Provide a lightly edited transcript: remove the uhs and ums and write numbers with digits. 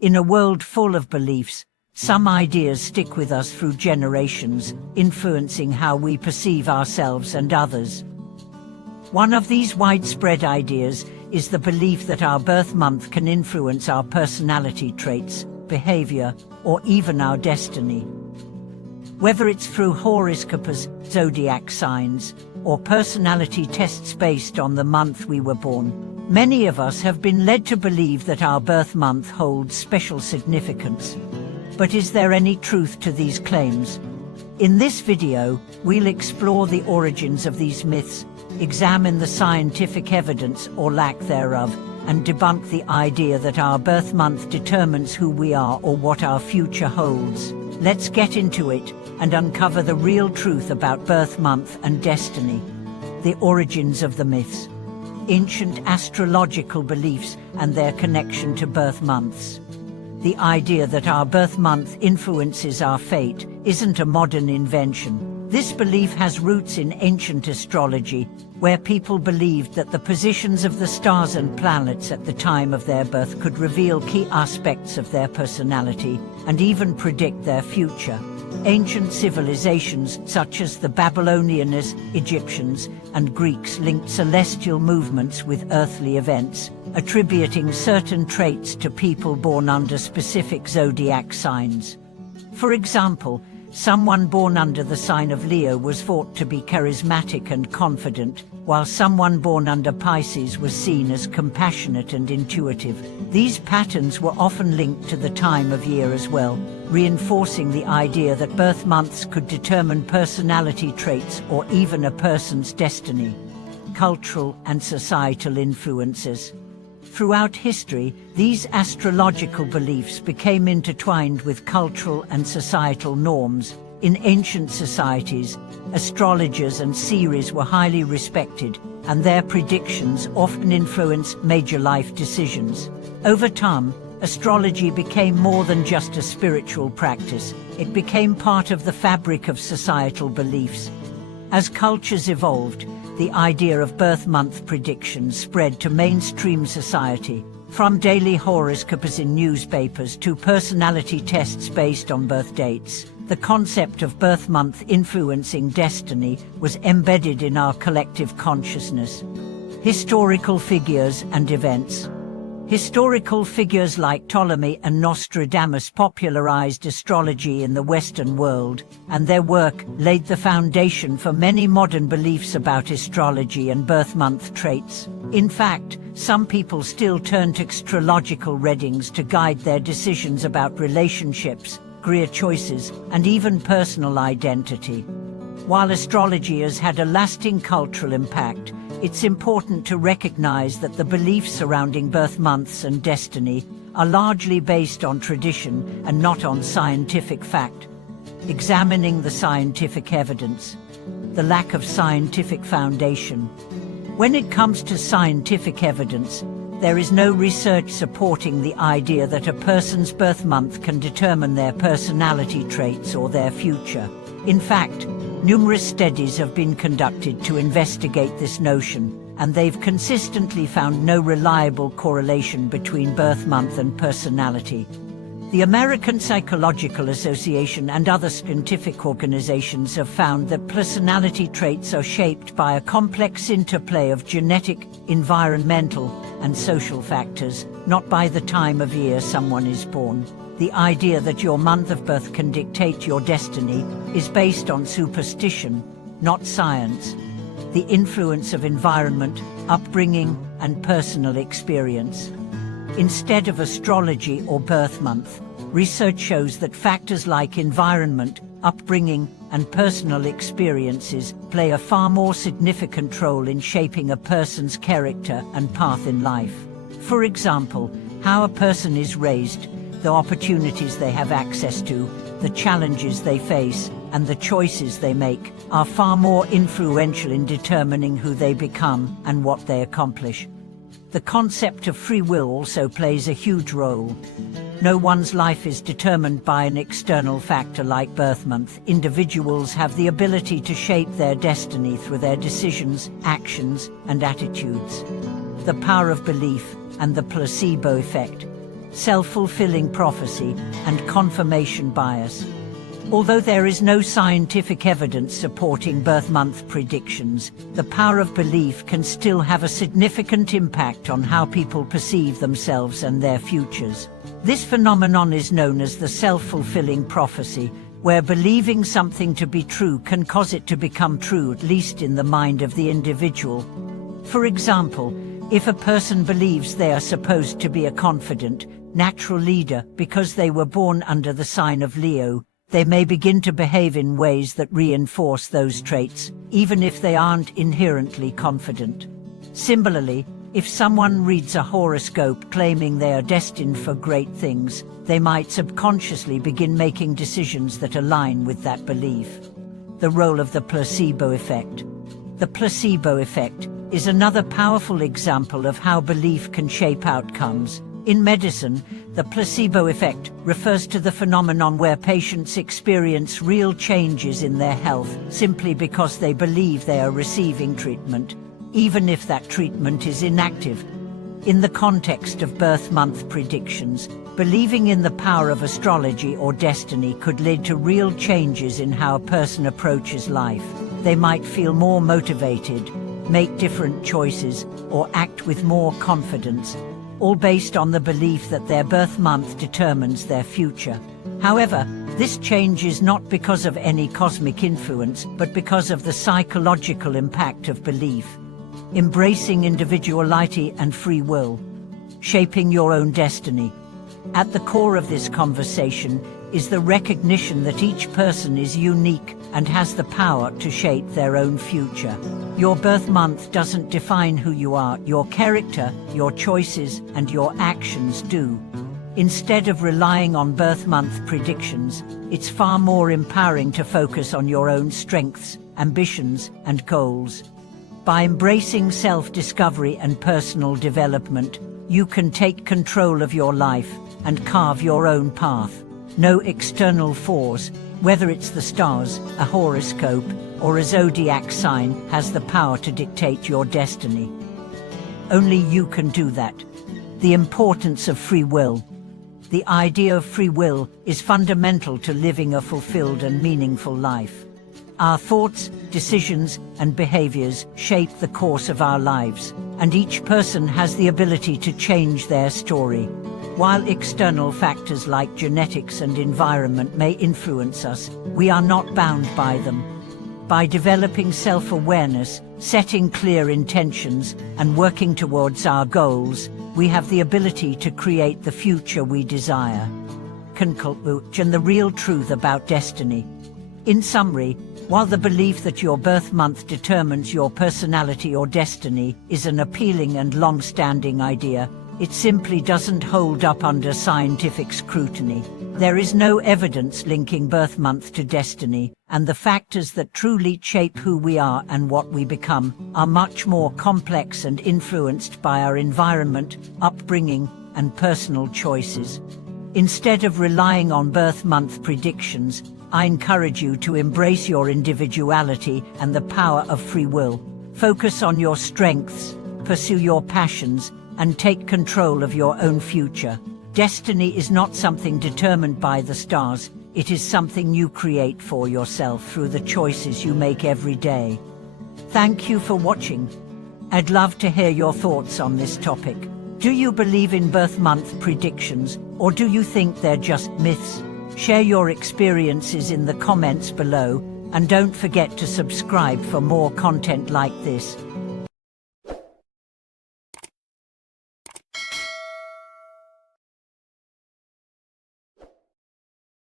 In a world full of beliefs, some ideas stick with us through generations, influencing how we perceive ourselves and others. One of these widespread ideas is the belief that our birth month can influence our personality traits, behavior, or even our destiny. Whether it's through horoscopes, zodiac signs, or personality tests based on the month we were born, many of us have been led to believe that our birth month holds special significance. But is there any truth to these claims? In this video, we'll explore the origins of these myths, examine the scientific evidence or lack thereof, and debunk the idea that our birth month determines who we are or what our future holds. Let's get into it and uncover the real truth about birth month and destiny. The origins of the myths. Ancient astrological beliefs and their connection to birth months. The idea that our birth month influences our fate isn't a modern invention. This belief has roots in ancient astrology, where people believed that the positions of the stars and planets at the time of their birth could reveal key aspects of their personality and even predict their future. Ancient civilizations such as the Babylonians, Egyptians, and Greeks linked celestial movements with earthly events, attributing certain traits to people born under specific zodiac signs. For example, someone born under the sign of Leo was thought to be charismatic and confident, while someone born under Pisces was seen as compassionate and intuitive. These patterns were often linked to the time of year as well, reinforcing the idea that birth months could determine personality traits or even a person's destiny. Cultural and societal influences. Throughout history, these astrological beliefs became intertwined with cultural and societal norms. In ancient societies, astrologers and seers were highly respected, and their predictions often influenced major life decisions. Over time, astrology became more than just a spiritual practice. It became part of the fabric of societal beliefs. As cultures evolved, the idea of birth month predictions spread to mainstream society. From daily horoscopes in newspapers to personality tests based on birth dates, the concept of birth month influencing destiny was embedded in our collective consciousness. Historical figures and events. Historical figures like Ptolemy and Nostradamus popularized astrology in the Western world, and their work laid the foundation for many modern beliefs about astrology and birth month traits. In fact, some people still turn to astrological readings to guide their decisions about relationships, career choices, and even personal identity. While astrology has had a lasting cultural impact, it's important to recognize that the beliefs surrounding birth months and destiny are largely based on tradition and not on scientific fact. Examining the scientific evidence. The lack of scientific foundation. When it comes to scientific evidence, there is no research supporting the idea that a person's birth month can determine their personality traits or their future. In fact, numerous studies have been conducted to investigate this notion, and they've consistently found no reliable correlation between birth month and personality. The American Psychological Association and other scientific organizations have found that personality traits are shaped by a complex interplay of genetic, environmental, and social factors, not by the time of year someone is born. The idea that your month of birth can dictate your destiny is based on superstition, not science. The influence of environment, upbringing, and personal experience. Instead of astrology or birth month, research shows that factors like environment, upbringing, and personal experiences play a far more significant role in shaping a person's character and path in life. For example, how a person is raised, the opportunities they have access to, the challenges they face, and the choices they make are far more influential in determining who they become and what they accomplish. The concept of free will also plays a huge role. No one's life is determined by an external factor like birth month. Individuals have the ability to shape their destiny through their decisions, actions, and attitudes. The power of belief and the placebo effect. self-fulfilling prophecy, and confirmation bias. Although there is no scientific evidence supporting birth month predictions, the power of belief can still have a significant impact on how people perceive themselves and their futures. This phenomenon is known as the self-fulfilling prophecy, where believing something to be true can cause it to become true, at least in the mind of the individual. For example, if a person believes they are supposed to be a confident, natural leader because they were born under the sign of Leo, they may begin to behave in ways that reinforce those traits, even if they aren't inherently confident. Similarly, if someone reads a horoscope claiming they are destined for great things, they might subconsciously begin making decisions that align with that belief. The role of the placebo effect. The placebo effect is another powerful example of how belief can shape outcomes. In medicine, the placebo effect refers to the phenomenon where patients experience real changes in their health simply because they believe they are receiving treatment, even if that treatment is inactive. In the context of birth month predictions, believing in the power of astrology or destiny could lead to real changes in how a person approaches life. They might feel more motivated, make different choices, or act with more confidence, all based on the belief that their birth month determines their future. However, this change is not because of any cosmic influence, but because of the psychological impact of belief. Embracing individuality and free will. Shaping your own destiny. At the core of this conversation is the recognition that each person is unique and has the power to shape their own future. Your birth month doesn't define who you are. Your character, your choices, and your actions do. Instead of relying on birth month predictions, it's far more empowering to focus on your own strengths, ambitions, and goals. By embracing self-discovery and personal development, you can take control of your life and carve your own path. No external force, whether it's the stars, a horoscope, or a zodiac sign, has the power to dictate your destiny. Only you can do that. The importance of free will. The idea of free will is fundamental to living a fulfilled and meaningful life. Our thoughts, decisions, and behaviors shape the course of our lives, and each person has the ability to change their story. While external factors like genetics and environment may influence us, we are not bound by them. By developing self-awareness, setting clear intentions, and working towards our goals, we have the ability to create the future we desire. And the real truth about destiny. In summary, while the belief that your birth month determines your personality or destiny is an appealing and long-standing idea, it simply doesn't hold up under scientific scrutiny. There is no evidence linking birth month to destiny, and the factors that truly shape who we are and what we become are much more complex and influenced by our environment, upbringing, and personal choices. Instead of relying on birth month predictions, I encourage you to embrace your individuality and the power of free will. Focus on your strengths, pursue your passions, and take control of your own future. Destiny is not something determined by the stars, it is something you create for yourself through the choices you make every day. Thank you for watching. I'd love to hear your thoughts on this topic. Do you believe in birth month predictions, or do you think they're just myths? Share your experiences in the comments below, and don't forget to subscribe for more content like this.